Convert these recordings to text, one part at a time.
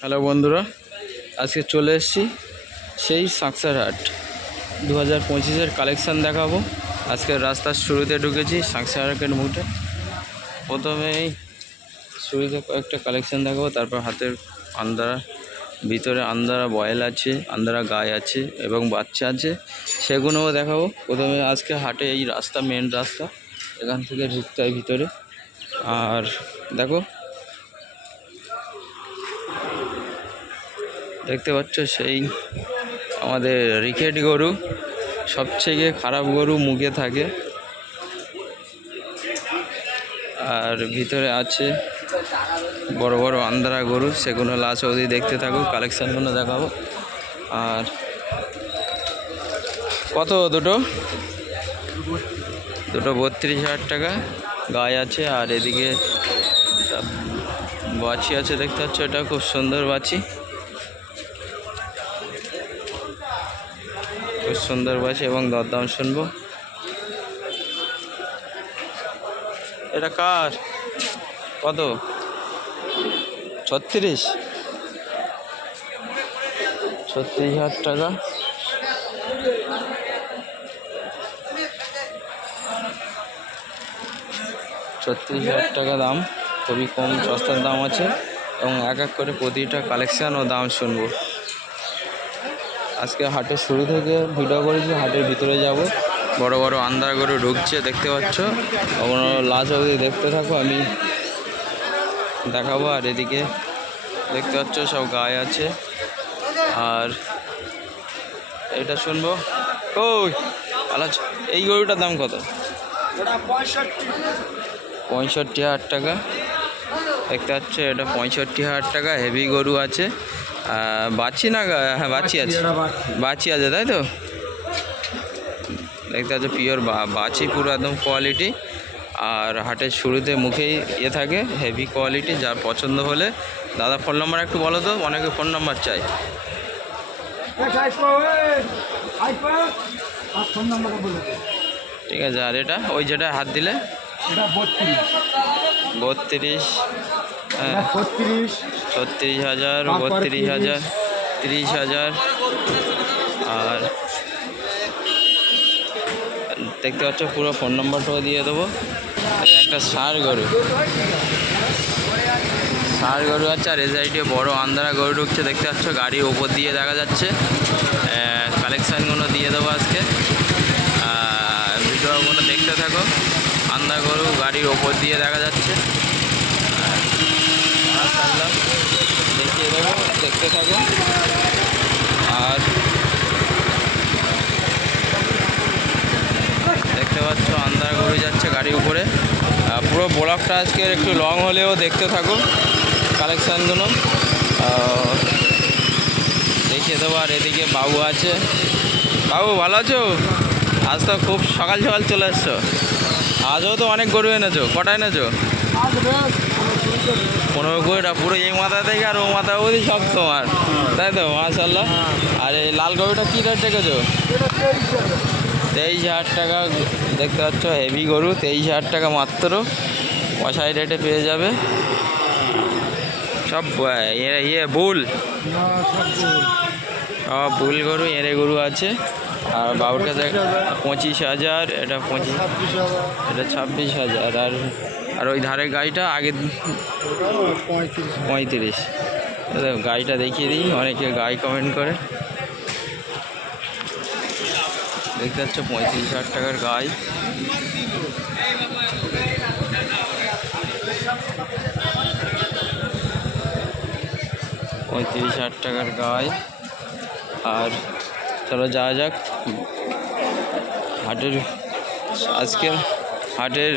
Hello বন্ধুরা, আজকে চলে এসেছি সেই সাঁকসার হাট 2025-এর কালেকশান দেখাবো। আজকে রাস্তার শুরুতে ঢুকেছি সাঁকসার হাটের মুখে। প্রথমেই শুরুতে কয়েকটা কালেকশান দেখাবো, তারপর হাতের আন্দারা, ভিতরে আন্দারা বয়েল আছে, আন্দারা গায়ে আছে এবং বাচ্চা আছে, সেগুলোও দেখাবো। প্রথমে আজকে হাটে এই রাস্তা, মেন রাস্তা, এখান থেকে ঢুকতে হয় ভিতরে। আর দেখো, দেখতে পাচ্ছ সেই আমাদের রিকেট গরু, সবচেয়ে খারাপ গরু মুখে থাকে। আর ভিতরে আছে বড় বড় আন্ধারা গরু, সেগুলো লাস্ট অবধি দেখতে থাকো, কালেকশানগুলো দেখাবো। আর কত দুটো 32,000 টাকা গায়ে আছে। আর এদিকে বাছি আছে, দেখতে পাচ্ছ, এটা খুব সুন্দর বাছি, খুব সুন্দর বাছি এবং দরদাম শুনবো। এটা কার? কত? 36,000 টাকা। টাকা দাম, খুবই কম, সস্তার দাম আছে। এবং এক এক করে প্রতিটা কালেকশান ও দাম শুনবো। আজকে হাটের শুরু থেকে ভিডিও করেছি, হাটের ভিতরে যাব। বড় বড় আন্ধার গরু ঢুকছে, দেখতে পাচ্ছ। ওগুলো লাস্ট অবধি দেখতে থাকো, আমি দেখাবো। আর এদিকে দেখতে পাচ্ছ সব গায়ে আছে। আর এটা শুনবো। ওই আলাদা, এই গরুটার দাম কত? 65,000 টাকা। দেখতে পাচ্ছ, এটা 65,000 টাকা। হেভি গরু আছে। বাছি না? হ্যাঁ, বাছি আছে, বাছি আছে, তাই তো। দেখতে পাচ্ছ পিওর বাছি, পুরো একদম কোয়ালিটি। আর হাটের শুরুতে মুখেই থাকে, হেভি কোয়ালিটি। যার পছন্দ হলে দাদা ফোন নাম্বার একটু বলো তো, অনেকে ফোন নাম্বার চাই। ঠিক আছে। আর এটা ওই যেটা হাত দিলে 32, হ্যাঁ, 36,000, 32,000, 30,000। আর দেখতে পাচ্ছ পুরো ফোন নম্বরটাও দিয়ে দেবো। একটা ষাঁড় গরু আছে। আর এসাইডে বড় আন্ধারা গরু ঢুকছে, দেখতে পাচ্ছ, গাড়ির ওপর দিয়ে দেখা যাচ্ছে। কালেকশানগুলো দিয়ে দেবো আজকে, ভিডিওগুলো দেখতে থাকো। আন্ধারা গরু গাড়ির ওপর দিয়ে দেখা যাচ্ছে, মাশাআল্লাহ, দেখিয়ে দেবো, দেখতে থাকো। আর দেখতে পাচ্ছ আন্ধার গরু যাচ্ছে গাড়ির উপরে। পুরো ব্লগটা আজকে একটু লং হলেও দেখতে থাকো, কালেকশানগুলো দেখিয়ে দেবো। আর এদিকে বাবু আছে। বাবু ভালো আছো? আজ তো খুব সকাল সকাল চলে এসছো। আজও তো অনেক গরু এনেছো, কটা এনেছো? 15 গরুটা, পুরো এই মাথা থেকে আর ও মাথা অবধি সব তোমার, তাই তো? মাশাআল্লাহ। আর এই লাল গরুটা কী রেট রেখেছো? 23,000 টাকা। দেখতে পাচ্ছ হেভি গরু, 23,000 টাকা মাত্র, কষাই রেটে পেয়ে যাবে। সব বুল, সব বুল গরু, এঁড়ে গরু আছে। আর বাবুর কাছে 25,000, এটা 26,000। আর ওই ধারের গাড়িটা আগে 35। গাড়িটা দেখিয়ে দিই, অনেকে গাড়ি কমেন্ট করে। দেখতে পাচ্ছ 35,000 টাকার গাই। টাকার গাই। আর চলো যাওয়া যাক হাটের। আজকের হাটের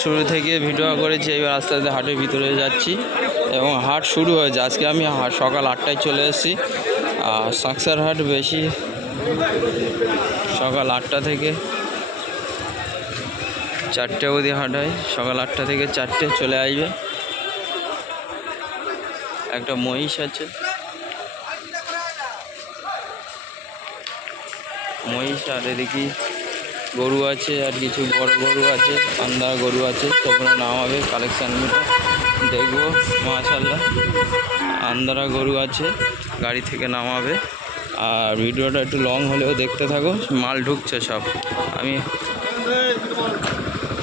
শুরু থেকে ভিডিও করেছি, এবার আস্তে আস্তে হাটের ভিতরে যাচ্ছি এবং হাট শুরু হয়েছে। আজকে আমি সকাল 8টায় চলে এসেছি। আর সাঁকসার হাট বেশি সকাল 8টা থেকে 4টে অবধি হাট হয়। সকাল 8টা থেকে 4টে চলে আসবে। একটা মহিষ আছে, মহিষ। আর এদিকে গরু আছে, আর কিছু বড় গরু আছে, আন্দার গরু আছে, সেগুলো নাম হবে কালেকশানগুলো। দেখবো। মাশাআল্লাহ আন্ধারা গরু আছে, গাড়ি থেকে নামাবে। আর ভিডিওটা একটু লং হলেও দেখতে থাকো, মাল ঢুকছে সব। আমি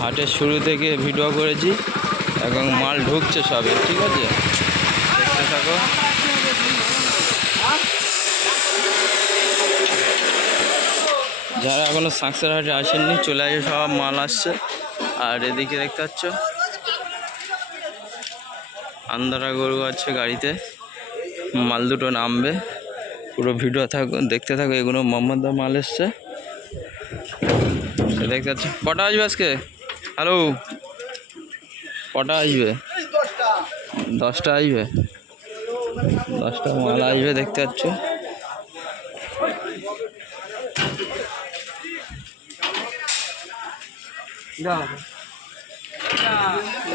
হাটের শুরু থেকে ভিডিও করেছি এবং মাল ঢুকছে সবে, ঠিক আছে, দেখতে থাকো। যারা এখনো সাকসার হাটে আসেননি চলে আসে, সব মাল আসছে। আর এদিকে দেখতে পাচ্ছ আন্ধারা গরু আছে গাড়িতে, মাল দুটো নামবে। পুরো ভিডিও থাকো, দেখতে থাকো। এগুলো মোহাম্মদদার মাল এসছে, দেখতে পাচ্ছ। কটা আসবে আজকে? হ্যালো, কটা আসবে? 10টা আসবে, 10টা মাল আসবে, দেখতে পাচ্ছ।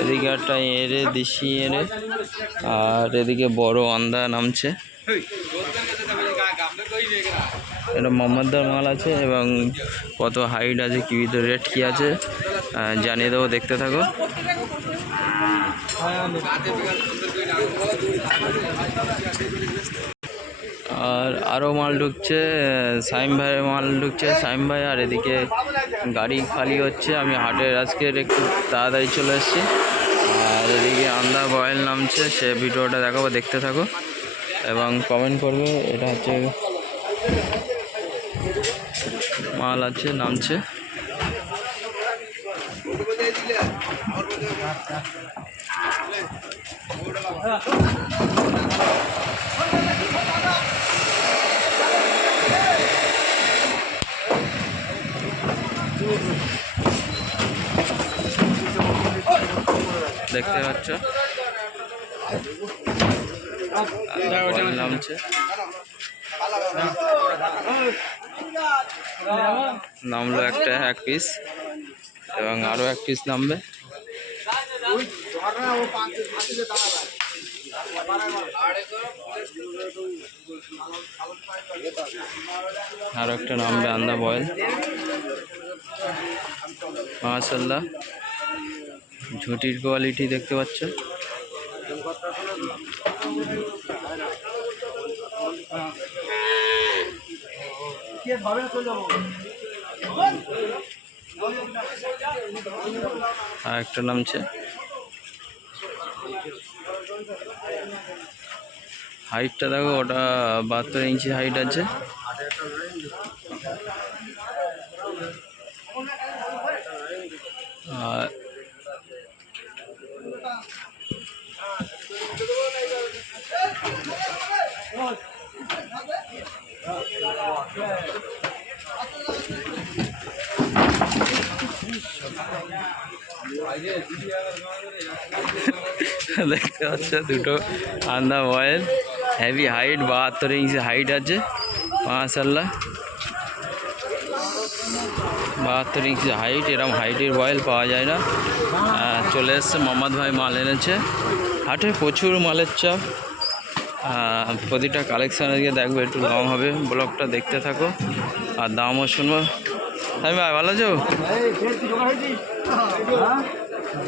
এদিকে একটা এড়ে দেশি এড়ে, আর এদিকে বড় আন্দা নামছে। এটা মোহাম্মদদার মাল আছে এবং কত হাইট আছে, কি রেট কি আছে জানিয়ে দেবো, দেখতে থাকো। আর আরও মাল ঢুকছে, সাইম ভাইয়ের মাল ঢুকছে, সাইম ভাই। আর এদিকে গাড়ি খালি হচ্ছে, আমি হাটের আজকের একটু তাড়াতাড়ি চলে এসেছি। আর এদিকে আন্দা বয়েল নামছে, সে ভিডিওটা দেখাবো, দেখতে থাকো এবং কমেন্ট করবে। এটা হচ্ছে মাল আছে, নামছে। দেখতে পাচ্ছ নামছে, নামলো একটা 1 পিস এবং আরো 1 পিস নামবে। আরো একটা নামবে আন্দা বয়েল। মাশাআল্লাহ ঝুটির কোয়ালিটি দেখতে পাচ্ছ। আর একটা নামছে, হাইটটা দেখো, ওটা 72 ইঞ্চি হাইট আছে। আর দেখতে পাচ্ছ দুটো আন্দা বয়েল, হেভি হাইট, 72 ইঞ্চি হাইট আছে। মাশাআল্লাহ 72 ইঞ্চি হাইট, এরকম হাইটের বয়েল পাওয়া যায় না। চলে এসছে মোহাম্মদ ভাই, মাল এনেছে। হাটে প্রচুর মালের চাপ, প্রতিটা কালেকশান আজকে দেখবো, একটু লং হবে, ব্লগটা দেখতে থাকো আর দামও শুনবো। আমি ভাই ভালো আছো?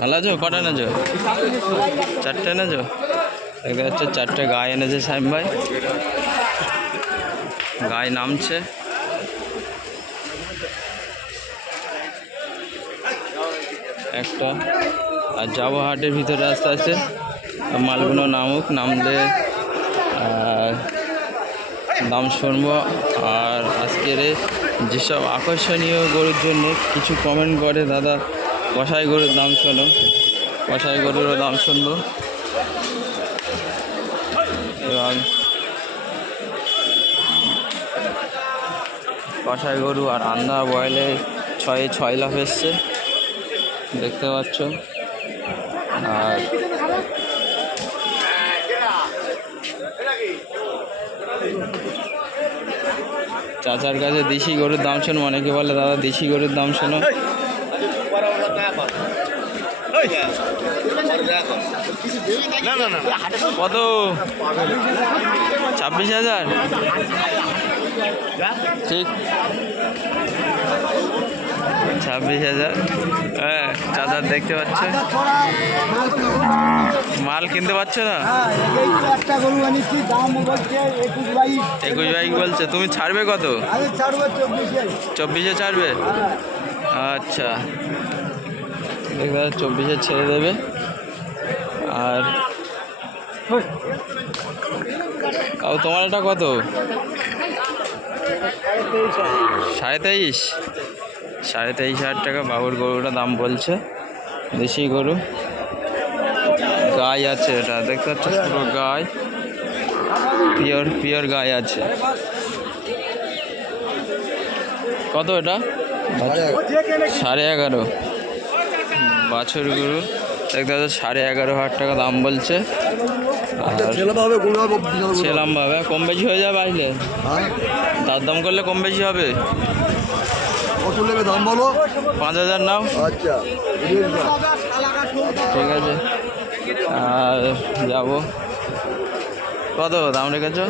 ভালো আছো? কটা এনেছো? 4টে এনেছো? দেখতে পাচ্ছ 4টে গায়ে এনেছে সাইম ভাই, গায়ে নামছে। একটা আর যাবো হাটের ভিতরে আস্তে আস্তে, মালগুলো নামুক, নামলে দাম শুনবো। আর আজকের যেসব আকর্ষণীয় গরুর জন্য কিছু কমেন্ট করে, দাদা কষাই গরুর দাম শোনো, কষাই গরুরও দাম শুনবো। এবং কষাই গরু আর আন্দা বয়েলে 6 লাখ এসছে, দেখতে পাচ্ছ। আর চাচার কাছে দেশি গরুর দাম শোনো, অনেকে বলে দাদা দেশি গরুর দাম শোনো। কত? 26,000, ঠিক। 26,000। হ্যাঁ চাদর দেখতে পাচ্ছ, মাল কিনতে পারছো না। 21 বলছে, তুমি ছাড়বে কত? 24-এ ছাড়বে। আচ্ছা, 24-এ ছেড়ে দেবে। আর তোমার এটা কত? 23,500। 23,500 টাকা বাবুর গরুটা দাম বলছে। দেশি গরু, গাই আছে, এটা দেখতে পাচ্ছ পুরো গাই, পিওর গাই আছে। কত এটা? 11.5। বাছুর গরু দেখতে পাচ্ছ 11.5 টাকা দাম বলছে। ছেলাম ভাবে কম বেশি হয়ে যাবে আসলে, তার দাম করলে কম বেশি হবে। কত নেবে দাম বলো? 5,000 নাও। আচ্ছা ঠিক আছে। আর যাব, কত দাম রেখেছো?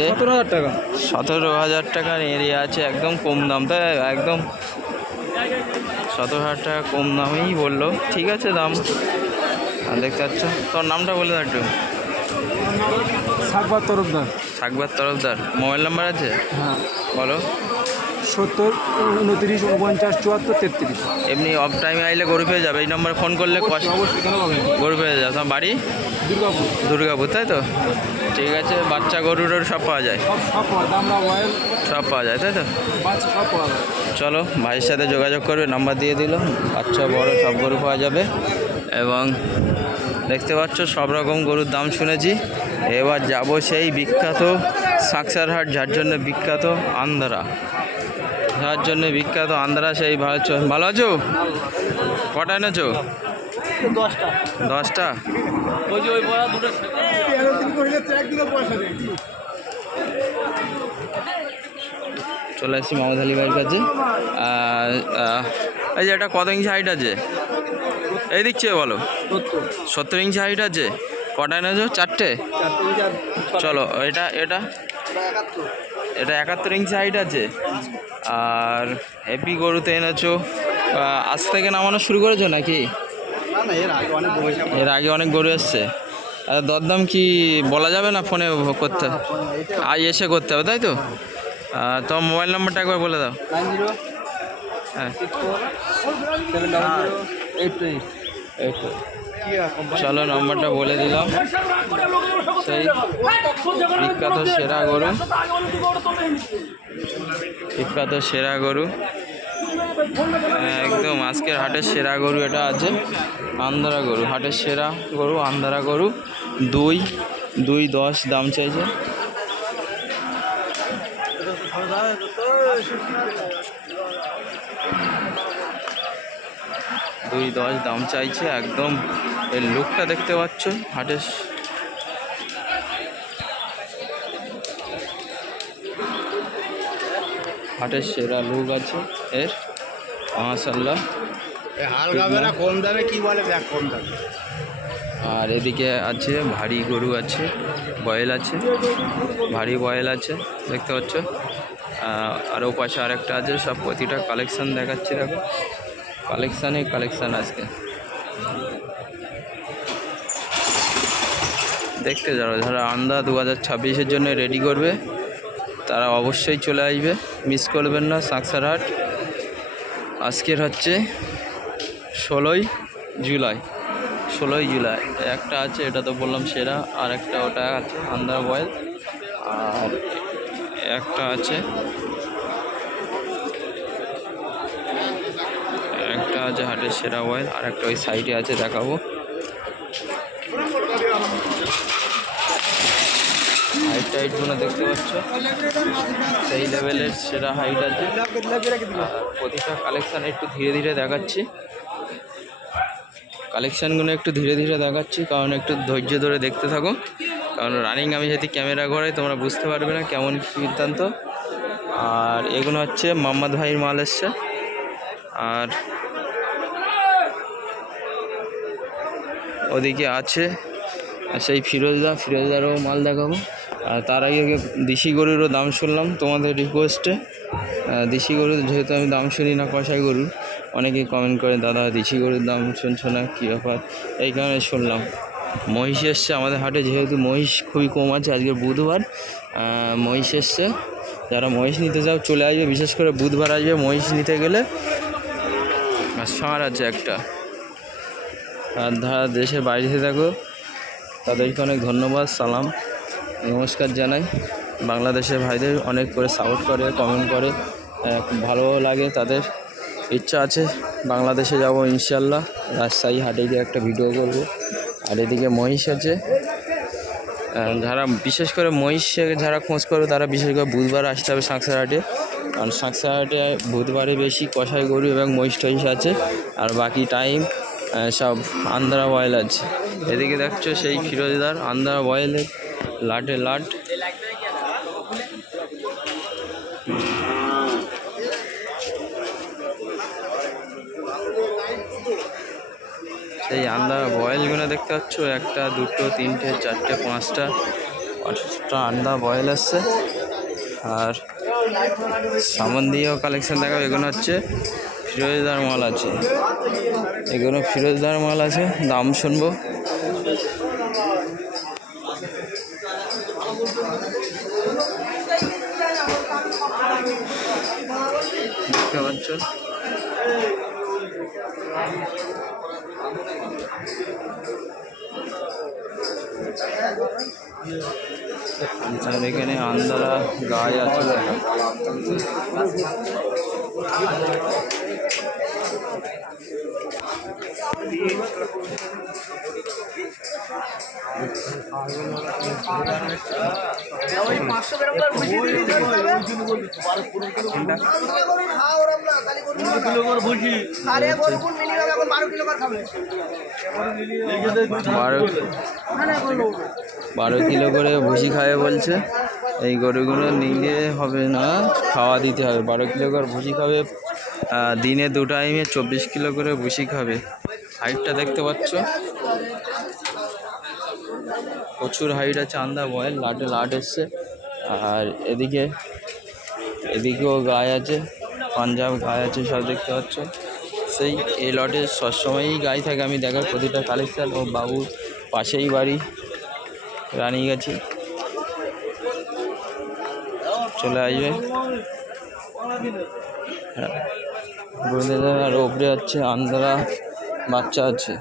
17,000 টাকা। 17,000 টাকার এরিয়া আছে, একদম কম দাম, তাই একদম 17,000 টাকা কম দামেই বললো। ঠিক আছে দাম। আর দেখতে পাচ্ছ, তোর নামটা বলে দাও একটু। সাকবার তরফদার। সাকবার তরফদার। মোবাইল নাম্বার আছে? হ্যাঁ বলো। 70 29 49 74 33। এমনি অফ টাইমে আইলে গরু পেয়ে যাবে, এই নম্বরে ফোন করলে অবশ্যই কেন পাবেন? গরু পেয়ে যাবে। তোমার বাড়ি দুর্গাপুর। দুর্গাপুর, তাই তো? ঠিক আছে। বাচ্চা গরু টরু সব পাওয়া যায়? সব পাওয়া যায়, আমরা ওয়েল সব পাওয়া যায়, তাই তো? বাচ্চা সব পাওয়া যায়। চলো, ভাইয়ের সাথে যোগাযোগ করবে, নাম্বার দিয়ে দিল। বাচ্চা বড় সব গরু পাওয়া যাবে। এবং দেখতে পাচ্ছ সব রকম গরুর দাম শুনেছি। এবার যাব সেই বিখ্যাত সাকসার হাট, যার জন্য বিখ্যাত আন্ধ্রা, যার জন্য বিখ্যাত আন্ধ্রা। সেই ভালো আছো? কটা এনেছো? 10টা। চলে আসছি মোহাম্মদ আলী ভাইয়ের কাছে। এই যে এটা কত ইঞ্চি হাইট আছে? এই দিচ্ছে বলো। 70 ইঞ্চি হাইট আছে। কটা এনেছো? 4টে। চলো, এটা 71 ইঞ্চি হাইট আছে। আর হেভি গরুতে এনেছো। আজ থেকে নামানো শুরু করেছো নাকি? এর আগে অনেক গরু এসছে। দরদাম কি বলা যাবে না? ফোনে করতে, আজ এসে করতে হবে, তাই তো? তোমার মোবাইল নাম্বারটা একবার বলে দাও। 90 হ্যাঁ 64 চলো, নম্বরটা বলে দিলাম। সেই বিখ্যাত সেরা গরু, বিখ্যাত সেরা গরু, একদম আজকের হাটের সেরা গরু এটা আছে। আন্ধ্রা গরু, হাটের সেরা গরু আন্ধ্রা গরু। 2.10 দাম চাইছে। $2.10 দাম চাইছে। একদম এর লুকটা দেখতে পাচ্ছ, হাটের সেরা লুক আছে এর, মাশাআল্লাহ। কম দামে কি বলে দেখ, কম দামে। আর এদিকে আছে ভারী গরু আছে, বয়েল আছে, ভারী বয়েল আছে দেখতে পাচ্ছ। আর ও পাশে আরেকটা আছে। সব প্রতিটা কালেকশান দেখাচ্ছি, দেখো কালেকশান আজকে দেখতে যারা যারা আন্ডা 2026-এর জন্য রেডি করবে, তারা অবশ্যই চলে আসবে, মিস করবেন না। সাকসার হাট আজকের হচ্ছে 16ই জুলাই। একটা আছে, এটা তো বললাম সেরা। আর একটা ওটা আছে আন্ডা বয়েল। আর একটা আছে হাটের সেরা বয়েল। আর একটা ওই সাইডে আছে, দেখাবো। হাইটগুলো দেখতে পাচ্ছ, সেই লেভেলের সেরা হাইট আছে। প্রতিটা কালেকশান একটু ধীরে ধীরে দেখাচ্ছি, কারণ একটু ধৈর্য ধরে দেখতে থাকো। কারণ রানিং আমি যদি ক্যামেরা ঘরে, তোমরা বুঝতে পারবে না কেমন কী বৃত্তান্ত। আর এগুলো হচ্ছে মোহাম্মদ ভাইয়ের মাল এসছে। আর ওদিকে আছে আর সেই ফিরোজদারও মাল দেখাবো। আর তার আগে দেশি গরুরও দাম শুনলাম তোমাদের রিকোয়েস্টে। দেশি গরু যেহেতু আমি দাম শুনি না কষাই গরুর, অনেকেই কমেন্ট করে দাদা দেশি গরুর দাম শুনছো না কী ব্যাপার, এই কারণে শুনলাম। মহিষ এসছে আমাদের হাটে, যেহেতু মহিষ খুবই কম আছে, আজকে বুধবার মহিষ এসছে। যারা মহিষ নিতে চাও চলে আসবে, বিশেষ করে বুধবার আসবে মহিষ নিতে গেলে। আর ষাঁড় আছে একটা। আর যারা দেশের বাইরে থাকো তাদেরকে অনেক ধন্যবাদ, সালাম, নমস্কার জানাই। বাংলাদেশের ভাইদের অনেক করে সাপোর্ট করে, কমেন্ট করে, খুব ভালো লাগে তাদের। ইচ্ছা আছে বাংলাদেশে যাব ইনশাল্লাহ, রাজশাহী হাটে গিয়ে একটা ভিডিও করব। আর এদিকে মহিষ আছে, যারা বিশেষ করে মহিষে যারা খোঁজ করবে তারা বিশেষ করে বুধবার আসতে হবে সাঁকসার হাটে। কারণ সাঁকসার হাটে বুধবারে বেশি কষাই গরু এবং মহিষ টহিষ আছে, আর বাকি টাইম সব আন্ধ্রা বয়েল আছে। এদিকে দেখছো সেই ফিরোজদার আন্ধ্রা বয়েলের লাটে লাট। সেই আন্ডা বয়েলগুলো দেখতে পাচ্ছ, একটা দুটো তিনটে চারটে পাঁচটা আন্ডা বয়েল আসছে। আর সামন দিয়েও কালেকশন দেখাবো। এগুলো হচ্ছে ফিরোজদার মাল আছে, এগুলো ফিরোজদার মাল আছে, দাম শুনবো। দেখতে পাচ্ছ আর এখানে আন্দারা গায়ে আছে। বারো কিলো করে ভুসি খাবে বলছে। এই গরুগুলো নিলে হবে না, খাওয়া দিতে হবে। 12 কিলো করে ভুসি খাবে, দিনে 2 টাইমে 24 কিলো করে ভুসি খাবে। হাইটটা দেখতে পাচ্ছ, প্রচুর হাইট আছে। আন্দা বয়েল লাটে লাট এসছে। আর এদিকেও গায়ে আছে, পাঞ্জাব গায়ে আছে, সব দেখতে পাচ্ছ। সেই এই লটে সবসময়ই গায়ে থাকে, আমি দেখার প্রতিটা কালেকশান। ও বাবুর পাশেই বাড়ি, রানীগাছি, চলে আসবে। আর ওপরে আছে আন্ধ্রা বাচ্চা আছে,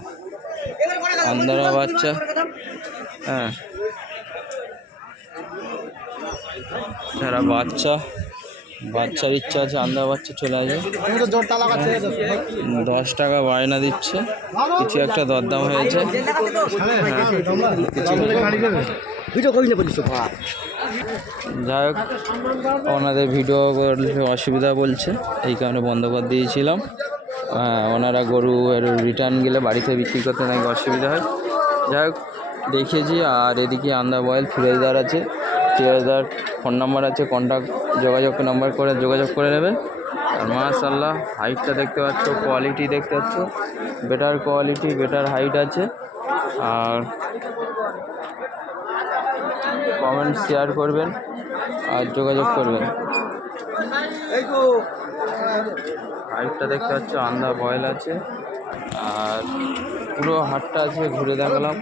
আন্ধ্রা বাচ্চা। হ্যাঁ, যারা বাচ্চার ইচ্ছা আছে আন্ধ্রা বাচ্চা চলে আসবে। 10 টাকা বায়না দিচ্ছে, কিছু একটা দরদাম হয়েছে। যাই হোক, ওনাদের ভিডিও করলে অসুবিধা বলছে, এই কারণে বন্ধ করে দিয়েছিলাম। ওনারা গরু রিটার্ন গেলে বাড়িতে বিক্রি করতে নাকি অসুবিধা হয়। যাই হোক, দেখিয়েছি। আর এদিকে আন্ডা বয়েল ফিরোজদার আছে, ফিরোজদার ফোন নাম্বার আছে, কন্ট্যাক্ট যোগাযোগ করে নেবে। আর মাশাআল্লাহ হাইটটা দেখতে পাচ্ছ, কোয়ালিটি দেখতে পাচ্ছ, বেটার কোয়ালিটি, বেটার হাইট আছে। আর কমেন্ট শেয়ার করবেন আর যোগাযোগ করবেন। হাইটটা দেখতে পাচ্ছ, আন্ডা বয়েল আছে। আর পুরো হাটটা আছে ঘুরে দেখালাম।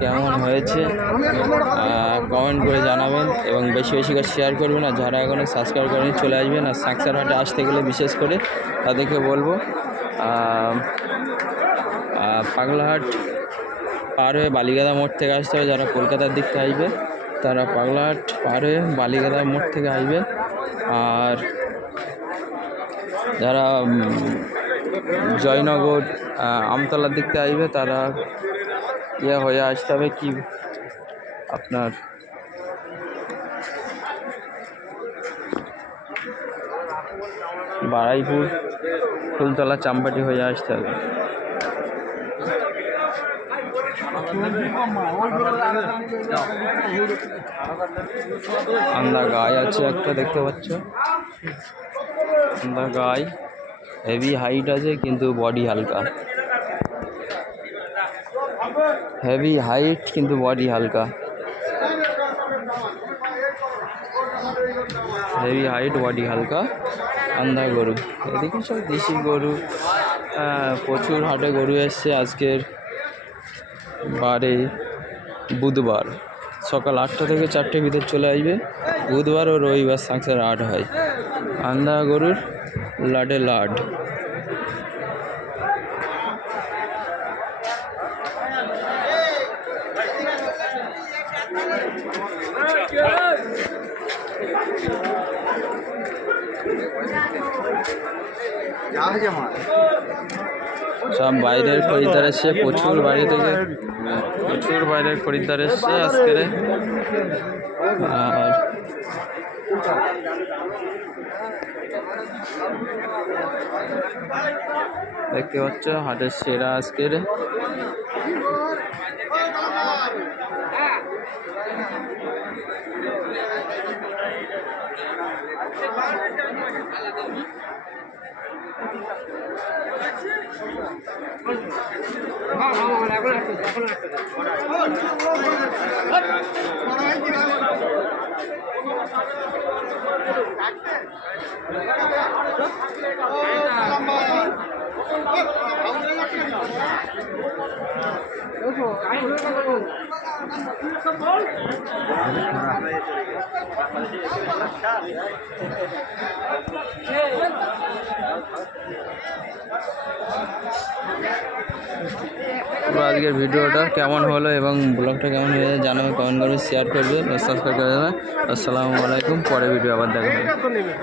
কেমন হয়েছে কমেন্ট করে জানাবেন এবং বেশি বেশি করে শেয়ার করবেন। আর যারা এখনও সাবস্ক্রাইব করেনি চলে আসবেন। আর সাঁকসার হাটে আসতে গেলে বিশেষ করে তাদেরকে বলবো পাগলাহাট পার হয়ে বালিগাদা মোড় থেকে আসতে হবে। যারা কলকাতার দিক থেকে আসবে তারা পাগলাহাট পার হয়ে বালিগাদা মোড় থেকে আসবে। আর যারা জয়নগর আমতলার দিক থেকে আসবে তারা হয়ে আসতে হবে কি আপনার বারাইপুর ফুলতলা চাম্পাটি হয়ে আসতে হবে। আন্দা গায়ে আছে একটা, দেখতে পাচ্ছ, আন্দা গায়ে হেভি হাইট আছে কিন্তু বডি হালকা। হেভি হাইট কিন্তু বডি হালকা, হেভি হাইট বডি হালকা আন্ধা গরু। এদিকে সব দেশি গরু। প্রচুর হাটে গরু এসছে আজকের বারে বুধবার সকাল 8টা থেকে 4টের ভিতর চলে আসবে। বুধবার ও রবিবার সাংসার হাট হয়। আন্ধা গরুর লাডে লাড। সব বাইরের খরিদ্দার এসছে, প্রচুর বাইরে থেকে প্রচুর বাইরের খরিদ্দার এসছে আজকের। আর দেখতে পাচ্ছ হাটের সেরা আজকের। আজকের ভিডিওটা কেমন হলো এবং ব্লগটা কেমন হয়েছে জানাবে, কমেন্ট করবে, শেয়ার করবে, সাবস্ক্রাইব করে দেবে। আসসালামু আলাইকুম। পরে ভিডিও আবার দেখা হবে।